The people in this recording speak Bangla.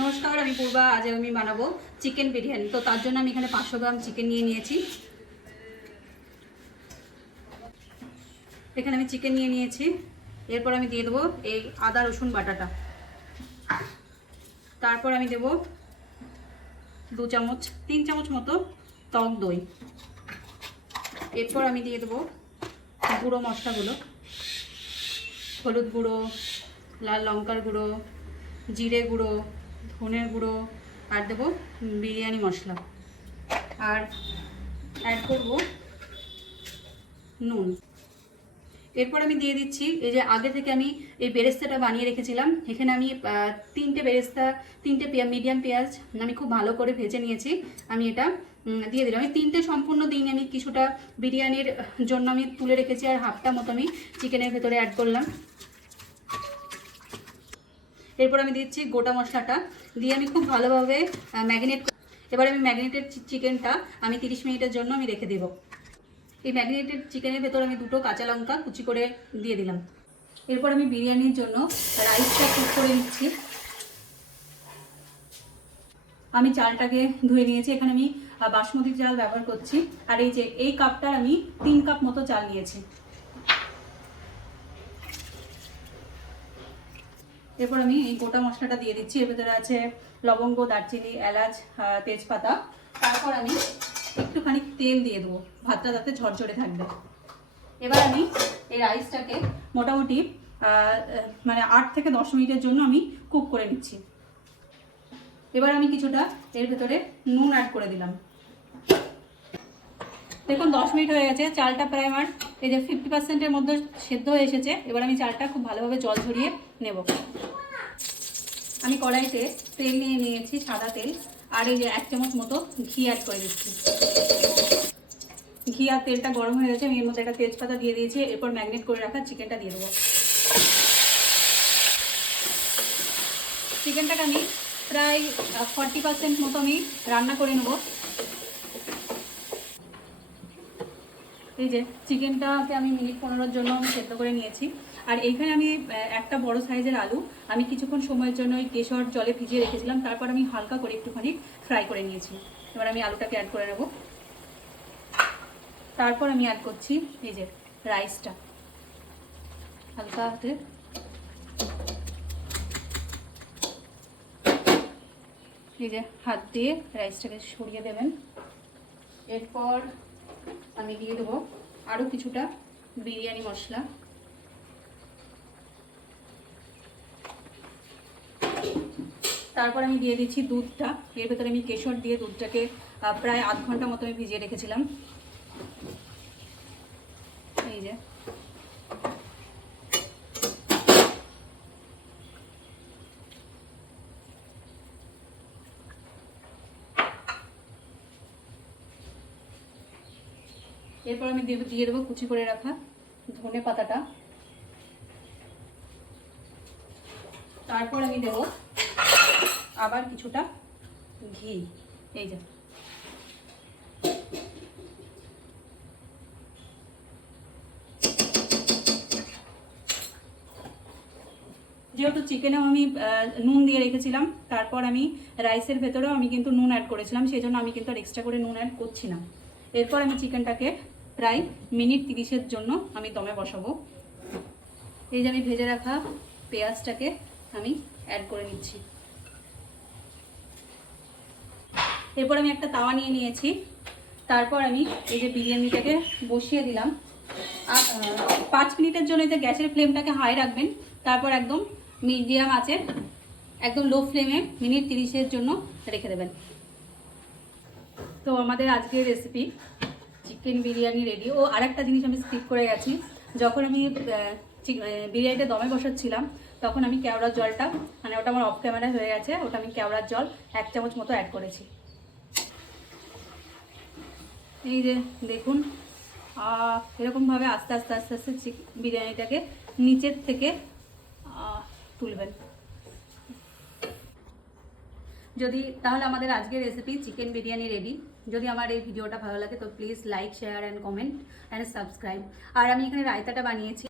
নমস্কার, আমি পূর্বা, আজ আমি বানাবো চিকেন বিরিয়ানি। তো তার জন্য আমি এখানে পাঁচশো গ্রাম চিকেন নিয়ে নিয়েছি। এখানে আমি চিকেন নিয়ে নিয়েছি। এরপর আমি দিয়ে দেবো এই আদা, রসুন বাটাটা। তারপর আমি দেবো দু চামচ, তিন চামচ মতো টক দই। এরপর আমি দিয়ে দেবো গুঁড়ো মশলাগুলো। হলুদ গুঁড়ো, লাল লঙ্কার গুঁড়ো, জিরে গুঁড়ো ধনের গুঁড়ো আর দেবো বিরিয়ানি মশলা। আর অ্যাড করব নুন। এরপর আমি দিয়ে দিচ্ছি, এই যে আগে থেকে আমি এই বেরেস্তাটা বানিয়ে রেখেছিলাম, এখানে আমি তিনটে বেরেস্তা, তিনটে মিডিয়াম পেঁয়াজ আমি খুব ভালো করে ভেজে নিয়েছি, আমি এটা দিয়ে দিলাম। আমি তিনটে সম্পূর্ণ দিন আমি কিছুটা বিরিয়ানির জন্য আমি তুলে রেখেছি, আর হাফটা মতো আমি চিকেনের ভেতরে অ্যাড করলাম। এরপর আমি দিচ্ছি গোটা মশলাটা। দিয়ে আমি খুব ভালোভাবে ম্যাগনেট এবার আমি ম্যাগনেটেড চিকেনটা আমি তিরিশ মিনিটের জন্য আমি রেখে দেবো। এই ম্যাগনেটেড চিকেনের ভেতর আমি দুটো কাঁচা লঙ্কা কুচি করে দিয়ে দিলাম। এরপর আমি বিরিয়ানির জন্য রাইসটা কুক করে নিচ্ছি। আমি চালটাকে ধুয়ে নিয়েছি। এখানে আমি বাসমতি চাল ব্যবহার করছি। আর এই যে, এই কাপটার আমি তিন কাপ মতো চাল নিয়েছি। এরপর আমি এই গোটা মশলাটা দিয়ে দিচ্ছি। এর ভেতরে আছে লবঙ্গ, দারচিনি, এলাচ তেজপাতা। তারপর আমি একটুখানি তেল দিয়ে দেবো। ভাতটা যাতে ঝরঝরে থাকবে। এবার আমি এই রাইসটাকে মোটামুটি মানে আট থেকে দশ মিনিটের জন্য আমি কুক করে নিচ্ছি। এবার আমি কিছুটা এর ভেতরে নুন অ্যাড করে দিলাম। দেখুন, দশ মিনিট হয়ে গেছে। চালটা প্রায় আমার এই যে ফিফটি পার্সেন্টের মধ্যে সেদ্ধ হয়ে এসেছে। এবার আমি চালটা খুব ভালোভাবে জল ঝরিয়ে নেব। আমি কড়াইতে তেল নিয়ে নিয়েছি সাদা তেল, আর এই যে এক চামচ মতো ঘি অ্যাড করে দিচ্ছি। ঘি আর তেলটা গরম হয়ে গেছে, আমি এর মধ্যে একটা তেজপাতা দিয়ে দিয়েছি, এরপর ম্যাগনেট করে রাখা চিকেনটা দিয়ে দেবো। চিকেনটাকে আমি প্রায় ফর্টি পার্সেন্ট মতো আমি রান্না করে নেব। এই যে, চিকেনটাকে আমি মিনিট পনেরোর জন্য আমি সেদ্ধ করে নিয়েছি। আর এইখানে আমি একটা বড় সাইজের আলু। আমি কিছুক্ষণ সময়ের জন্য ওই কেশর জলে ভিজিয়ে রেখেছিলাম। তারপর আমি হালকা করে একটুখানি ফ্রাই করে নিয়েছি। এবার আমি আলুটাকে অ্যাড করে নেব। তারপর আমি অ্যাড করছি এই যে রাইসটা হালকা হাতে। এই যে হাত দিয়ে রাইসটাকে সরিয়ে দেবেন। এরপর আমি দিয়ে দেবো আরও কিছুটা বিরিয়ানি মশলা। তারপর আমি দিয়ে দিচ্ছি দুধটা। এর ভেতরে আমি কেশর দিয়ে দুধটাকে প্রায় আধ ঘণ্টা মতো আমি ভিজিয়ে রেখেছিলাম। এই যে। এরপর আমি দিয়ে দেবো কুচি করে রাখা ধনে পাতাটা। তারপর আমি দেব আবার কিছুটা ঘি। এই যে। যেহেতু চিকেনেও আমি নুন দিয়ে রেখেছিলাম, তারপর আমি রাইসের ভেতরেও আমি কিন্তু নুন অ্যাড করেছিলাম সেই জন্য আমি কিন্তু আর এক্সট্রা করে নুন অ্যাড করছি না। এরপর আমি চিকেনটাকে প্রায় মিনিট তিরিশের জন্য আমি দমে বসাবো। এই যে আমি ভেজে রাখা পেঁয়াজটাকে আমি অ্যাড করে নিচ্ছি। এরপর আমি একটা তাওয়া নিয়ে নিয়েছি। তারপর আমি এই যে বিরিয়ানিটাকে বসিয়ে দিলাম। আর পাঁচ মিনিটের জন্য যে গ্যাসের ফ্লেমটাকে হাই রাখবেন, তারপর একদম মিডিয়াম আছে একদম লো ফ্লেমে মিনিট তিরিশের জন্য রেখে দেবেন। তো আমাদের আজকের রেসিপি চিকেন বিরিয়ানি রেডি ও আরেকটা জিনিস আমি স্কিপ করে গেছি। যখন আমি বিরিয়ানিটা দমে বসাচ্ছিলাম, তখন আমি কেওড়ার জলটা মানে ওটা আমার অফ ক্যামেরায় হয়ে গেছে, ওটা আমি কেওড়ার জল এক চামচ মতো অ্যাড করেছি। এই যে দেখুন এরকমভাবে আস্তে আস্তে আস্তে আস্তে বিরিয়ানিটাকে নিচের থেকে তুলবেন। যদি তাহলে আমাদের আজকের রেসিপি চিকেন বিরিয়ানি রেডি যদি আমার এই ভিডিওটা ভালো লাগে, তো please like share and comment and subscribe আর আমি এখানে রায়তাটা বানিয়েছি।